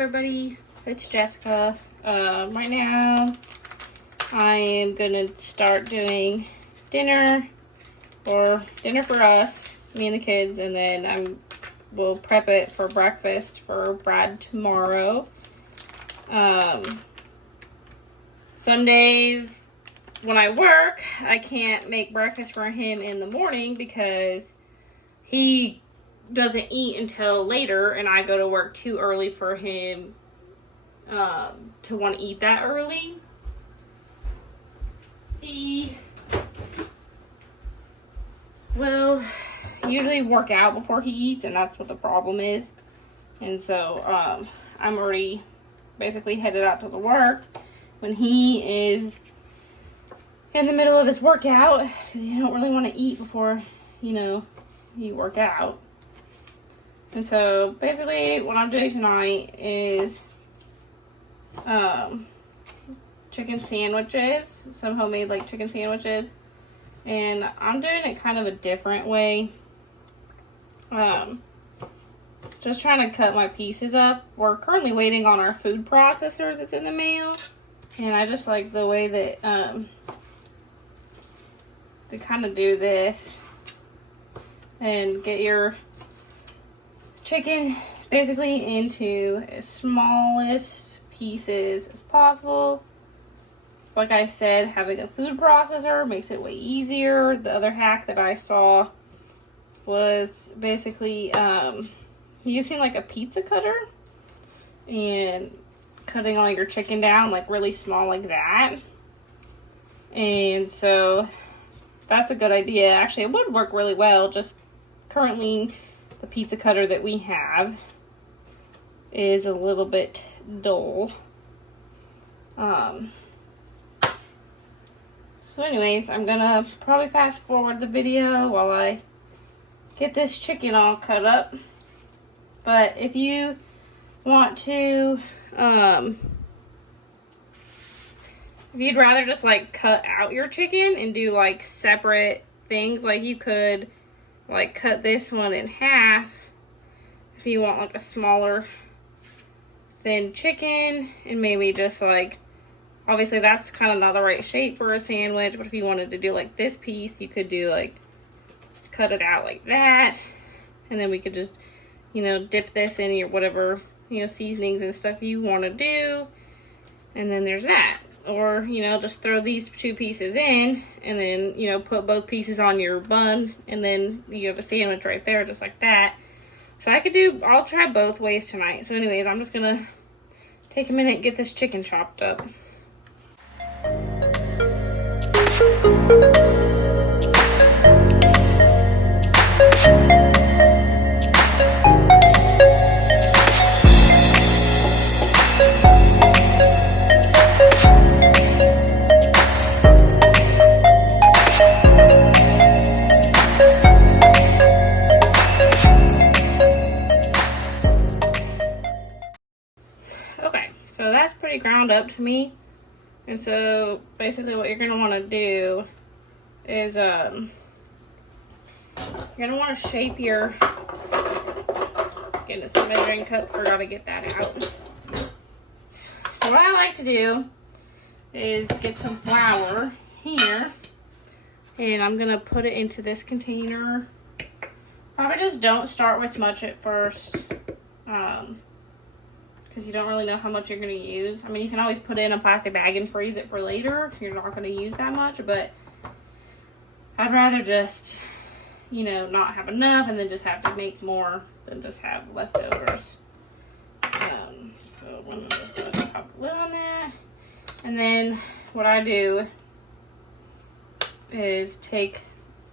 everybody, it's Jessica. Right now I am gonna start doing dinner for us, me and the kids, and then we'll prep it for breakfast for Brad tomorrow. Some days when I work, I can't make breakfast for him in the morning because he doesn't eat until later, and I go to work too early for him to want to eat that early. He will usually work out before he eats, and that's what the problem is. And so I'm already basically headed out to the work when he is in the middle of his workout, because you don't really want to eat before, you work out. And so basically what I'm doing tonight is chicken sandwiches, some homemade chicken sandwiches, and I'm doing it kind of a different way. Just trying to cut my pieces up. We're currently waiting on our food processor that's in the mail, and I just like the way that they kind of do this and get your chicken basically into as smallest pieces as possible. Like I said, having a food processor makes it way easier. The other hack that I saw was basically using a pizza cutter and cutting all your chicken down really small like that. And so that's a good idea. Actually, it would work really well. Just currently the pizza cutter that we have is a little bit dull. So anyways, I'm gonna probably fast forward the video while I get this chicken all cut up. But if you want to, if you'd rather just cut out your chicken and do separate things, you could cut this one in half if you want a smaller thin chicken, and maybe just obviously that's kind of not the right shape for a sandwich, but if you wanted to do this piece, you could do cut it out like that, and then we could just dip this in your whatever seasonings and stuff you want to do, and then there's that. Or just throw these two pieces in, and then put both pieces on your bun, and then you have a sandwich right there just like that. So I'll try both ways tonight. So anyways, I'm just gonna take a minute and get this chicken chopped up. So that's pretty ground up to me. And so basically what you're going to want to do is you're going to want to shape your, getting some measuring cup, forgot to get that out. So what I like to do is get some flour here, and I'm going to put it into this container. Probably just don't start with much at first, because you don't really know how much you're going to use. I mean, you can always put it in a plastic bag and freeze it for later if you're not going to use that much, but I'd rather just, not have enough and then just have to make more than just have leftovers. So I'm just going to pop the lid on that. And then what I do is take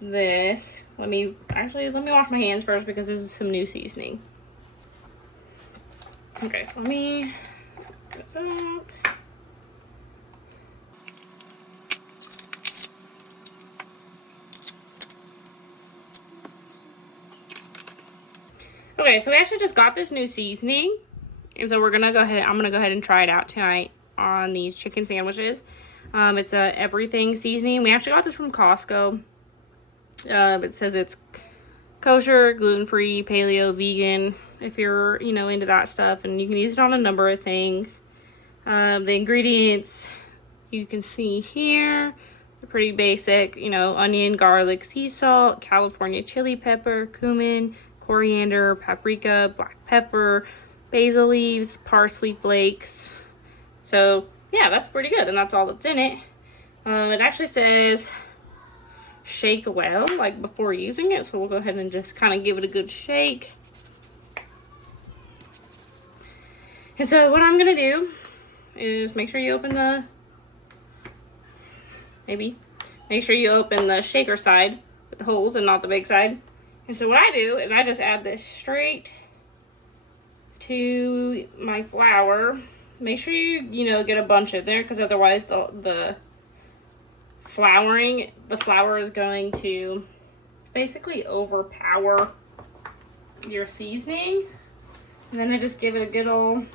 this. Let me wash my hands first because this is some new seasoning. Okay, so let me put this up. Okay, so we actually just got this new seasoning, and so I'm gonna go ahead and try it out tonight on these chicken sandwiches. It's a everything seasoning. We actually got this from Costco. It says it's kosher, gluten-free, paleo, vegan, if you're, you know, into that stuff, and you can use it on a number of things. The ingredients you can see here, they're pretty basic, you know, onion, garlic, sea salt, California chili pepper, cumin, coriander, paprika, black pepper, basil leaves, parsley flakes. So yeah, that's pretty good, and that's all that's in it. It actually says shake well, like before using it, so we'll go ahead and just kind of give it a good shake. And so what I'm gonna do is make sure you open the shaker side with the holes and not the big side. And so what I do is I just add this straight to my flour. Make sure you know, get a bunch in there, because otherwise the flour is going to basically overpower your seasoning. And then I just give it a good old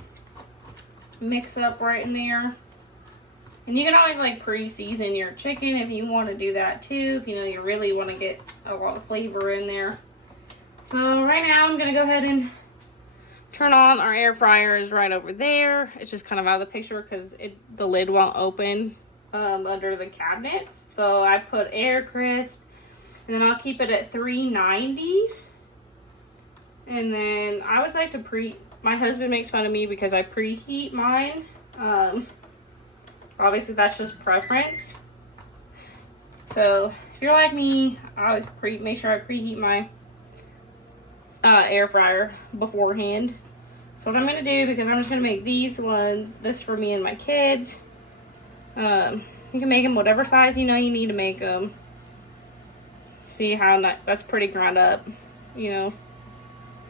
mix up right in there. And you can always like pre-season your chicken if you want to do that too, if you know you really want to get a lot of flavor in there. So right now I'm gonna go ahead and turn on our air fryer. Is right over there. It's just kind of out of the picture because the lid won't open under the cabinets. So I put air crisp, and then I'll keep it at 390. And then I always like to my husband makes fun of me because I preheat mine. Obviously that's just preference. So if you're like me, I always make sure I preheat my air fryer beforehand. So what I'm gonna do, because I'm just gonna make this for me and my kids. You can make them whatever size you know you need to make them. See how that's pretty ground up, you know.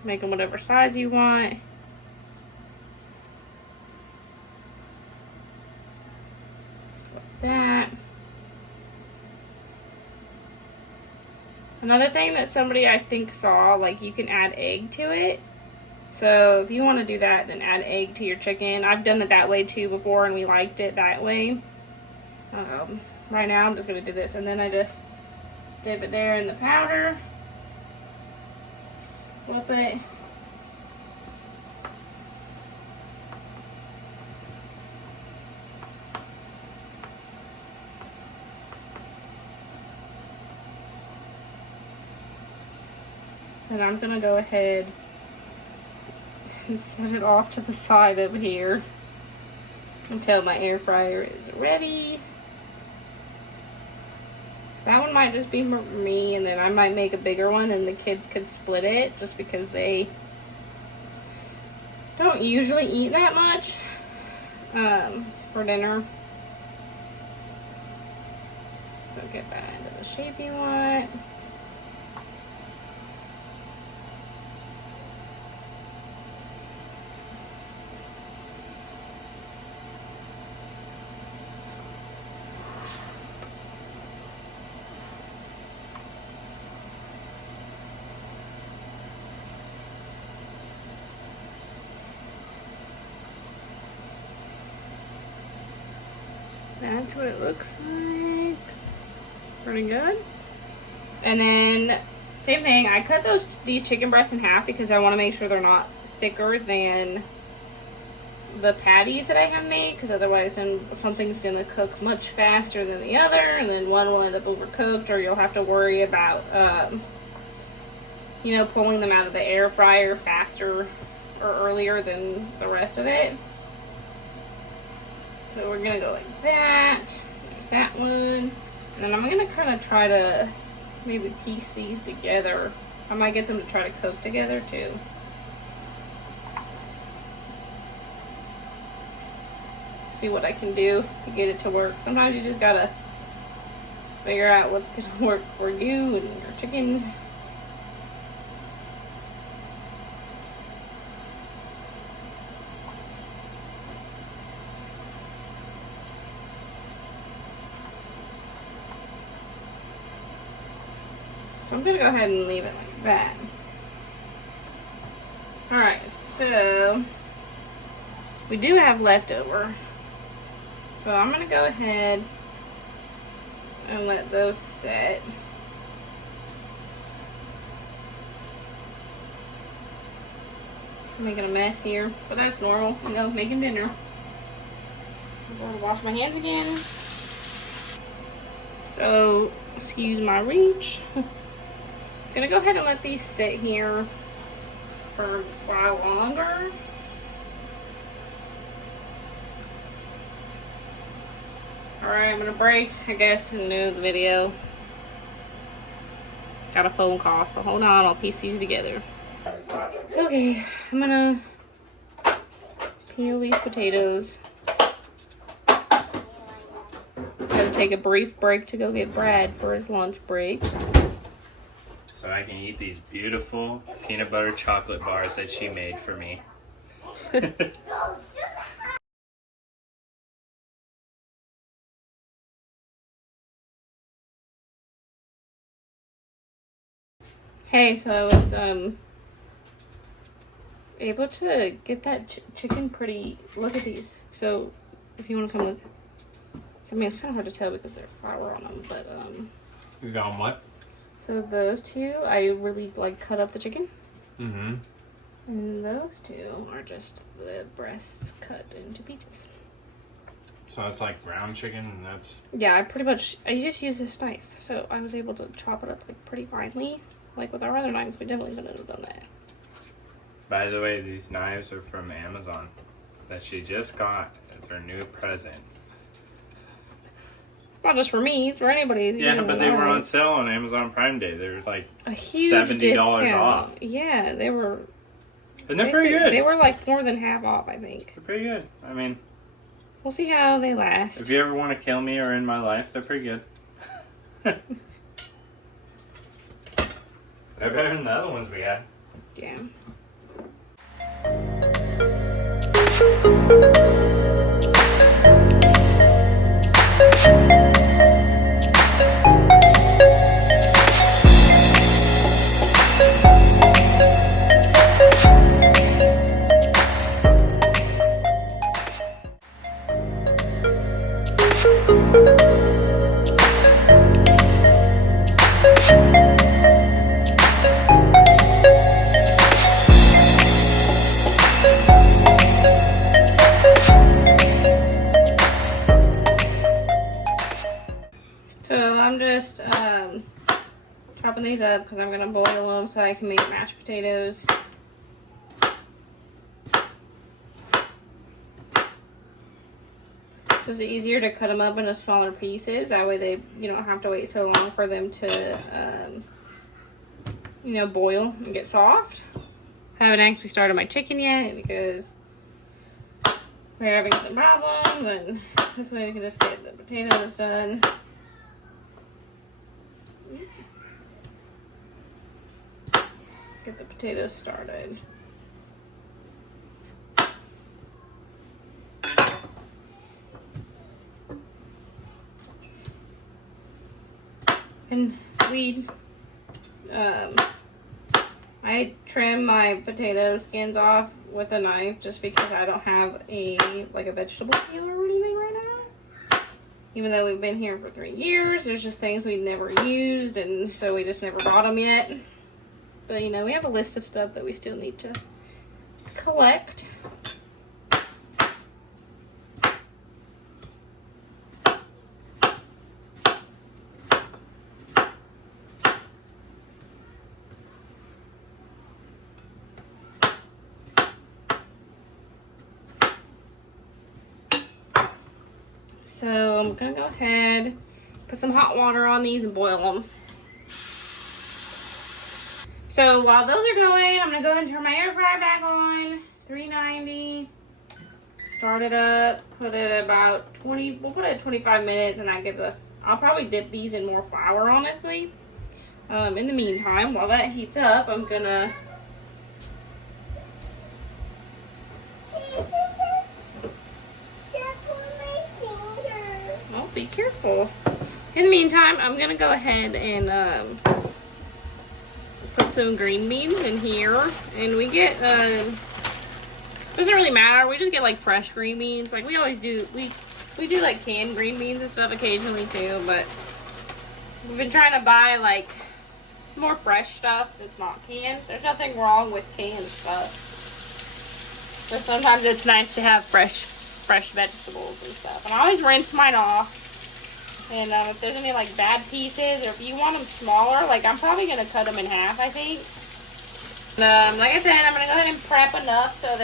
Make them whatever size you want. Like that. Another thing that somebody I think saw, like you can add egg to it. So if you want to do that, then add egg to your chicken. I've done it that way too before, and we liked it that way. Right now I'm just going to do this, and then I just dip it there in the powder. Flip it. And I'm going to go ahead and set it off to the side over here until my air fryer is ready. So that one might just be for me, and then I might make a bigger one and the kids could split it, just because they don't usually eat that much for dinner. So get that into the shape you want. That's what it looks like. Pretty good. And then same thing, I cut these chicken breasts in half because I want to make sure they're not thicker than the patties that I have made, because otherwise then something's going to cook much faster than the other, and then one will end up overcooked, or you'll have to worry about you know, pulling them out of the air fryer faster or earlier than the rest of it. So we're going to go like that. There's that one. And then I'm going to kind of try to maybe piece these together. I might get them to try to cook together too. See what I can do to get it to work. Sometimes you just got to figure out what's going to work for you and your chicken. So I'm going to go ahead and leave it like that. Alright, so we do have leftover. So I'm going to go ahead and let those set. I'm making a mess here, but that's normal, you know, making dinner. I'm going to wash my hands again. So, excuse my reach. I'm gonna go ahead and let these sit here for a while longer. Alright, I'm gonna break, I guess, and do the video. Got a phone call, so hold on, I'll piece these together. Okay, I'm gonna peel these potatoes. Gotta take a brief break to go get Brad for his lunch break. So I can eat these beautiful peanut butter chocolate bars that she made for me. Hey, so I was able to get that chicken pretty. Look at these. So if you want to come look, I mean it's kind of hard to tell because there's flour on them, but You got on what? So those two, I really like cut up the chicken. Mm-hmm. And those two are just the breasts cut into pieces. So it's like ground chicken, and that's... Yeah, I just use this knife. So I was able to chop it up like pretty finely. Like with our other knives, we definitely couldn't have done that. By the way, these knives are from Amazon that she just got. It's her new present. It's not just for me, it's for anybody. Yeah, but they were on sale on Amazon Prime Day. They were like a huge $70 discount. off. Yeah, they were. And they're pretty good. They were like more than half off, I think. They're pretty good. I mean, we'll see how they last. if you ever want to kill me or end my life, they're pretty good. They're better than the other ones we had. Yeah. So I'm just chopping these up because I'm going to boil them so I can make mashed potatoes. It's easier to cut them up into smaller pieces. That way you don't have to wait so long for them to, boil and get soft. I haven't actually started my chicken yet because we're having some problems, and this way we can just get the potatoes done. Get the potatoes started. And I trim my potato skins off with a knife just because I don't have a vegetable peeler or anything right now. Even though we've been here for 3 years, there's just things we've never used, and so we just never bought them yet. But we have a list of stuff that we still need to collect. So I'm gonna go ahead, put some hot water on these and boil them. So while those are going, I'm gonna go ahead and turn my air fryer back on, 390. Start it up, put it at about we'll put it at 25 minutes, and I'll probably dip these in more flour, honestly. In the meantime, while that heats up, I'm gonna be careful. In the meantime, I'm gonna go ahead and put some green beans in here, and we get doesn't really matter, we just get like fresh green beans like we always do. We do like canned green beans and stuff occasionally too, but we've been trying to buy like more fresh stuff that's not canned. There's nothing wrong with canned stuff. So sometimes it's nice to have fresh vegetables and stuff. And I always rinse mine off. And if there's any like bad pieces, or if you want them smaller, like I'm probably gonna cut them in half, I think. Like I said, I'm gonna go ahead and prep enough so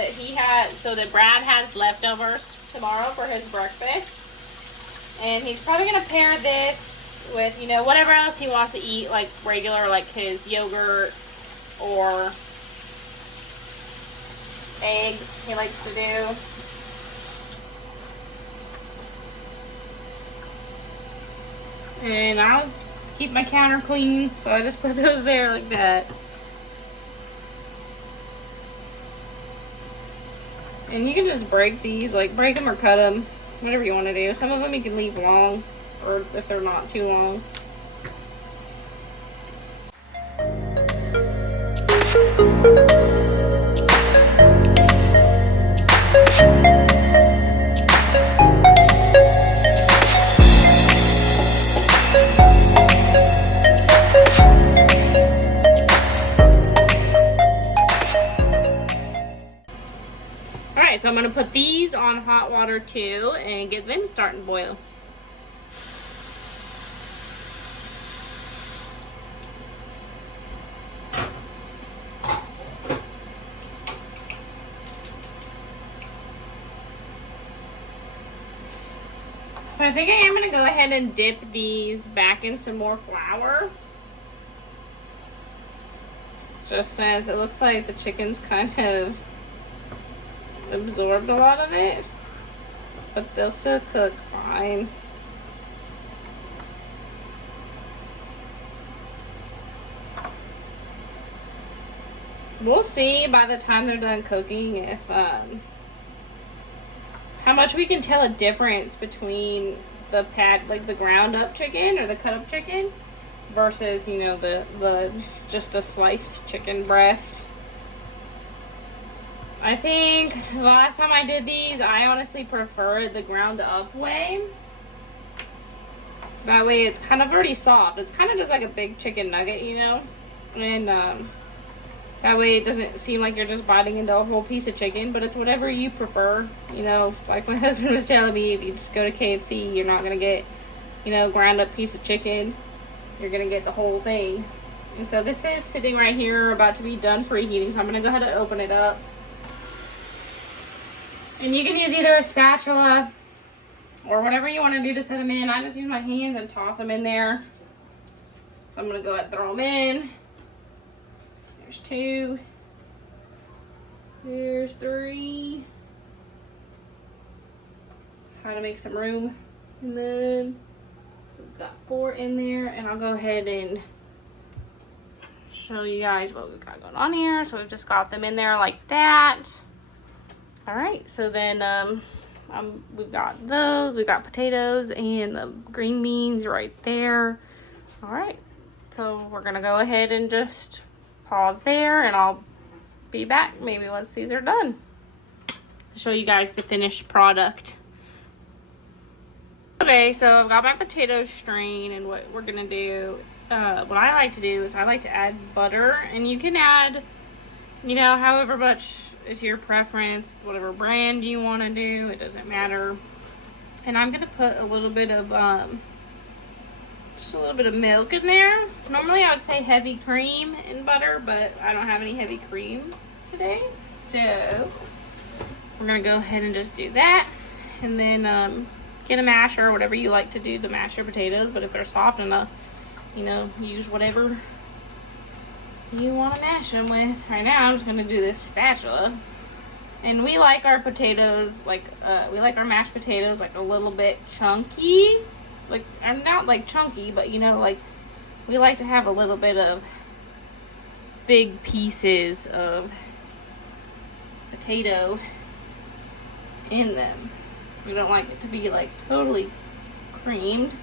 that Brad has leftovers tomorrow for his breakfast. And he's probably gonna pair this with, you know, whatever else he wants to eat, like regular, like his yogurt or eggs he likes to do. And I'll keep my counter clean, so I just put those there like that. And you can just break these, like break them or cut them, whatever you want to do. Some of them you can leave long, or if they're not too long. So I'm going to put these on hot water too and get them starting to boil. So I think I am going to go ahead and dip these back in some more flour. Just since it looks like the chicken's kind of absorbed a lot of it, but they'll still cook fine. We'll see by the time they're done cooking if how much we can tell a difference between the like the ground up chicken or the cut up chicken versus, you know, the just the sliced chicken breast. I think the last time I did these, I honestly prefer the ground up way. That way it's kind of already soft. It's kind of just like a big chicken nugget, you know? And that way it doesn't seem like you're just biting into a whole piece of chicken, but it's whatever you prefer. You know, like my husband was telling me, if you just go to KFC, you're not going to get, you know, ground up piece of chicken. You're going to get the whole thing. And so this is sitting right here, about to be done preheating, so I'm going to go ahead and open it up. And you can use either a spatula or whatever you want to do to set them in. I just use my hands and toss them in there. So I'm going to go ahead and throw them in. There's 2. There's 3. Try to make some room. And then we've got 4 in there. And I'll go ahead and show you guys what we've got going on here. So we've just got them in there like that. Alright, so then we've got those, we've got potatoes and the green beans right there. Alright, so we're going to go ahead and just pause there, and I'll be back maybe once these are done to show you guys the finished product. Okay, so I've got my potatoes strained, and what we're going to do, what I like to do is I like to add butter, and you can add, you know, however much is your preference, whatever brand you want to do, it doesn't matter. And I'm going to put a little bit of, just a little bit of milk in there. Normally I would say heavy cream and butter, but I don't have any heavy cream today. So we're going to go ahead and just do that. And then get a masher, whatever you like to do to mash your potatoes. But if they're soft enough, you know, use whatever you want to mash them with. Right now I'm just going to do this spatula. And we like our potatoes, like, we like our mashed potatoes like a little bit chunky. Like, I'm not like chunky, but you know, like, we like to have a little bit of big pieces of potato in them. We don't like it to be like totally creamed.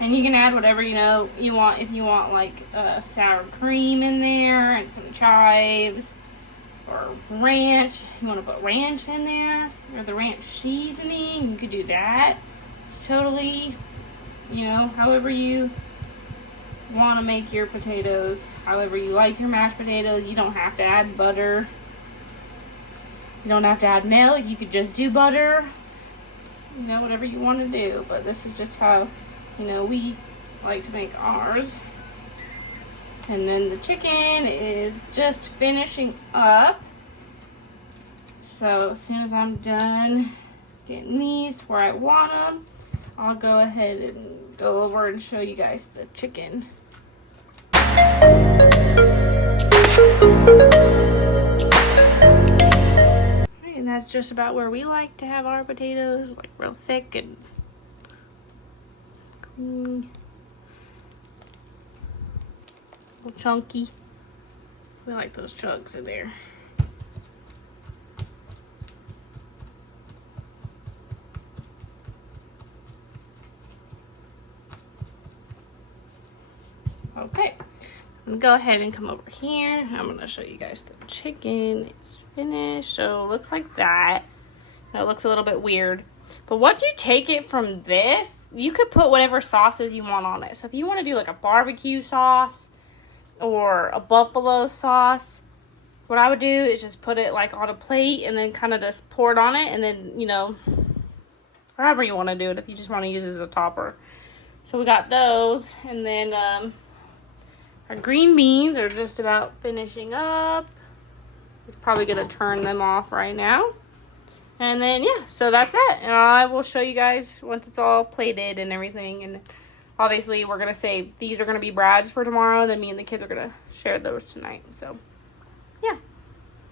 And you can add whatever, you know, you want. If you want like sour cream in there and some chives or ranch, you want to put ranch in there, or the ranch seasoning, you could do that. It's totally, you know, however you want to make your potatoes, however you like your mashed potatoes. You don't have to add butter You don't have to add milk. You could just do butter. You know, whatever you want to do. But this is just how, you know, we like to make ours. And then the chicken is just finishing up. So as soon as I'm done getting these to where I want them, I'll go ahead and go over and show you guys the chicken. And that's just about where we like to have our potatoes, like real thick and creamy, little chunky. We like those chunks in there. Okay, I'm gonna go ahead and come over here. I'm gonna show you guys the chicken. It's finished, so it looks like that. It looks a little bit weird. But once you take it from this, you could put whatever sauces you want on it. So if you want to do like a barbecue sauce or a buffalo sauce, what I would do is just put it like on a plate and then kind of just pour it on it, and then, you know, however you want to do it, if you just want to use it as a topper. So we got those, and then our green beans are just about finishing up. It's probably going to turn them off right now. And then, yeah, so that's it. And I will show you guys once it's all plated and everything. And obviously, we're going to say these are going to be Brad's for tomorrow. Then me and the kids are going to share those tonight. So, yeah.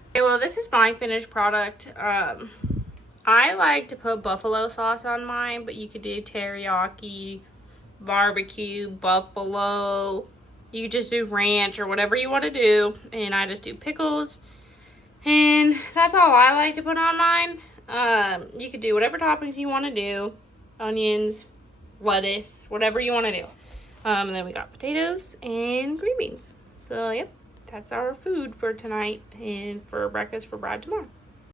Okay, well, this is my finished product. I like to put buffalo sauce on mine, but you could do teriyaki, barbecue, buffalo. You could just do ranch or whatever you want to do. And I just do pickles. And that's all I like to put on mine. You could do whatever toppings you want to do. Onions, lettuce, whatever you want to do. And then we got potatoes and green beans. So, yep, that's our food for tonight and for breakfast for Brad tomorrow.